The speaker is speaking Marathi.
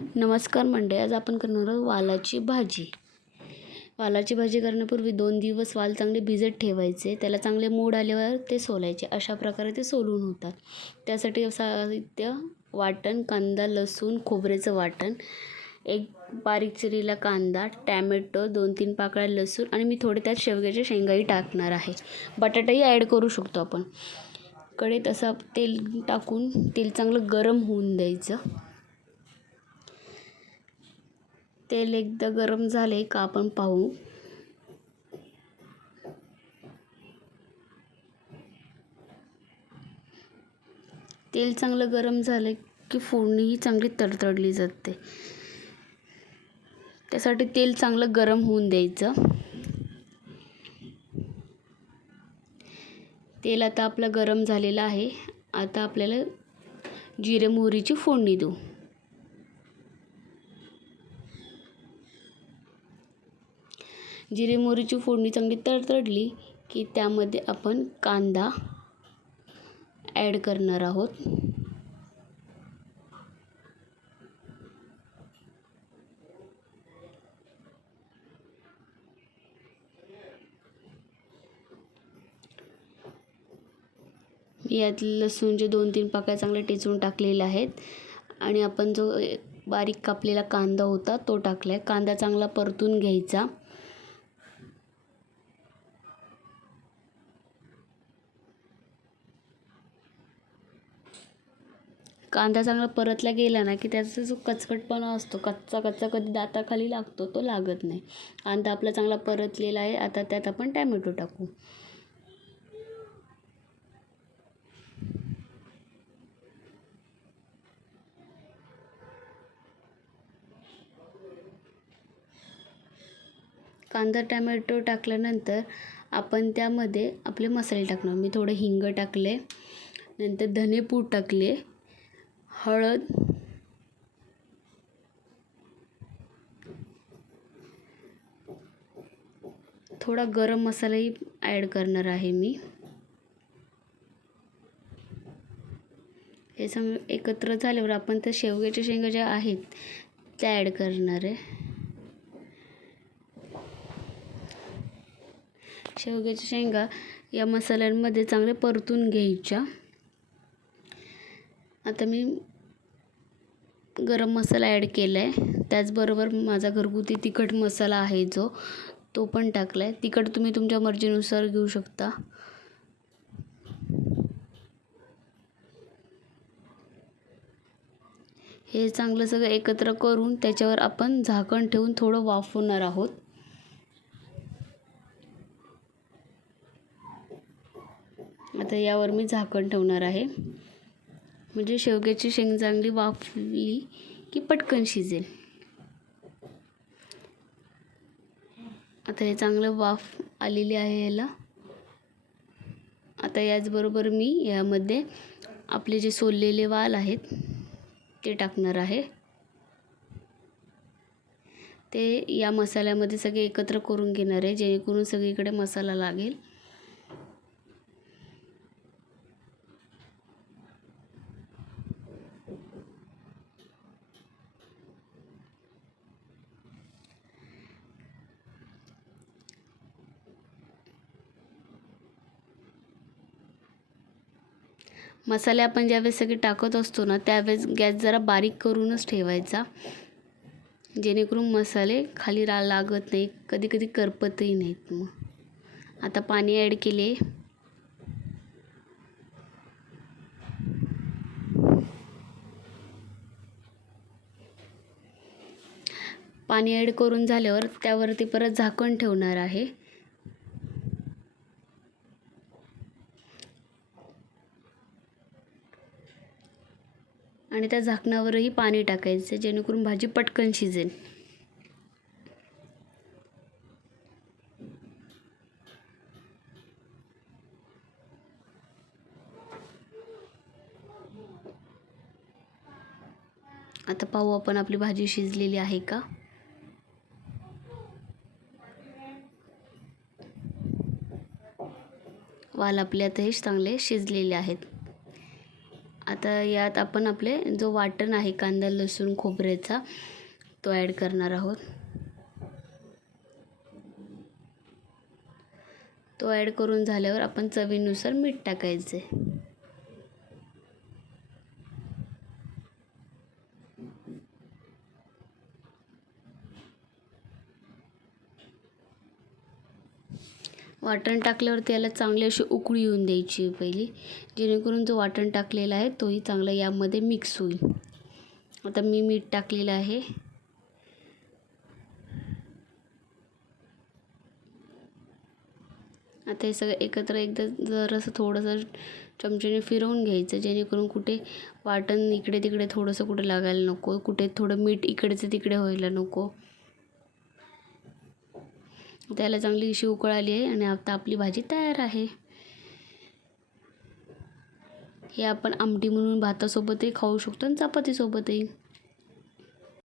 नमस्कार मंडळी, आज आपण करणार आहोत वालाची भाजी. वालाची भाजी करण्यापूर्वी 2 दिवस वाल चांगले भिजत ठेवायचे. त्याला चांगले मोड आल्यावर ते सोलायचे. अशा प्रकारे ते सोलून होतात. त्यासाठी साहित्य: वाटण, कांदा, लसूण, खोबऱ्याचं वाटण, एक बारीक चिरलेला कांदा, टॅमॅटो, 2-3 पाकळ्या लसूण आणि मी थोडे त्यात शेवग्याच्या शेंगाही टाकणार आहे. बटाटाही ॲड करू शकतो आपण. कढईत असं तेल टाकून तेल चांगलं गरम होऊन द्यायचं. तेल एकदा गरम झाले का आपण पाहू. तेल चांगलं गरम झाले की फोडणीही चांगली तडतडली जाते. त्यासाठी तेल चांगलं गरम होऊन द्यायचं. तेल आता आपलं गरम झालेलं आहे. आता आपल्याला जिरे मोहरीची फोडणी देऊ. जिरे मोहरीची फोडणी चांगली तडतडली की त्यामध्ये आपण कांदा ॲड करणार आहोत. मी यात लसूणचे 2-3 पाकळ्या चांगले टेचून टाकलेले आहेत आणि आपण जो बारीक कापलेला कांदा होता तो टाकला आहे. कांदा चांगला परतून घ्यायचा. कांदा चांगला परतला गेला ना की त्याचा जो कचकटपणा असतो, कच्चा कधी दाताखाली लागतो, तो लागत नाही. कांदा आपला चांगला परतलेला आहे. आता त्यात आपण टॅमॅटो टाकू. कांदा टॅमॅटो टाकल्यानंतर आपण त्यामध्ये आपले मसाले टाकणार. मी थोडं हिंग टाकले, नंतर धनेपूड टाकले, हळद, थोडा गरम मसालाही ॲड करणार आहे मी. हे सगळं एकत्र झाल्यावर आपण त्या शेवग्याच्या शेंगा ज्या आहेत त्या ॲड करणार आहे. शेवग्याच्या शेंगा या मसाल्यांमध्ये चांगले परतून घ्यायच्या. आता मी गरम मसाला ॲड केला आहे. त्याचबरोबर माझा घरगुती तिखट मसाला आहे जो, तो पण टाकला आहे. तिखट तुम्ही तुमच्या मर्जीनुसार घेऊ शकता. हे चांगलं सगळं एकत्र करून त्याच्यावर आपण झाकण ठेवून थोडं वाफवणार आहोत. आता यावर मी झाकण ठेवणार आहे, म्हणजे शेवग्याची शेंग चांगली वाफली की पटकन शिजेल. आता हे चांगलं वाफ आलेली आहे याला. आता याचबरोबर मी यामध्ये आपले जे सोललेले वाल आहेत ते टाकणार आहे. ते या मसाल्यामध्ये सगळे एकत्र करून घेणार आहे, जेणेकरून सगळीकडे मसाला लागेल. मसाले आपण ज्यावेळेस सगळे टाकत असतो ना, त्यावेळेस गॅस जरा बारीक करूनच ठेवायचा, जेणेकरून मसाले खाली लागत नाही, कधी करपतही नाहीत. मग आता पाणी ॲड केले. पाणी ॲड करून झाल्यावर त्यावरती परत झाकण ठेवणार आहे. आणि त्या झाकणावरही पाणी टाकायचं, जेणेकरून भाजी पटकन शिजेल. आता पाहू आपण आपली भाजी शिजलेली आहे का. वाल आपले आता हे चांगले शिजलेले आहेत. आता यात आपण आपले जो वाटण आहे कांदा लसूण खोबऱ्याचा तो ॲड करणार आहोत. तो ॲड करून झाल्यावर आपण चवीनुसार मीठ टाकायचे. वाटण टाकल्यावर त्याला चांगली अशी उकळी येऊन द्यायची पहिली, जेणेकरून जो वाटण टाकलेला आहे तोही चांगला यामध्ये मिक्स होईल. आता मी मीठ टाकलेलं आहे. आता हे सगळं एकत्र एकदा जरासं थोडंसं चमच्याने फिरवून घ्यायचं, जेणेकरून कुठे वाटण इकडे तिकडे थोडंसं कुठे लागायला नको, कुठे थोडं मीठ इकडेचं तिकडे व्हायला नको. त्याला चांगली अशी उकळ आली आहे आणि आता आपली भाजी तयार आहे. हे आपण आमटी म्हणून भातासोबतही खाऊ शकतो आणि चपातीसोबतही.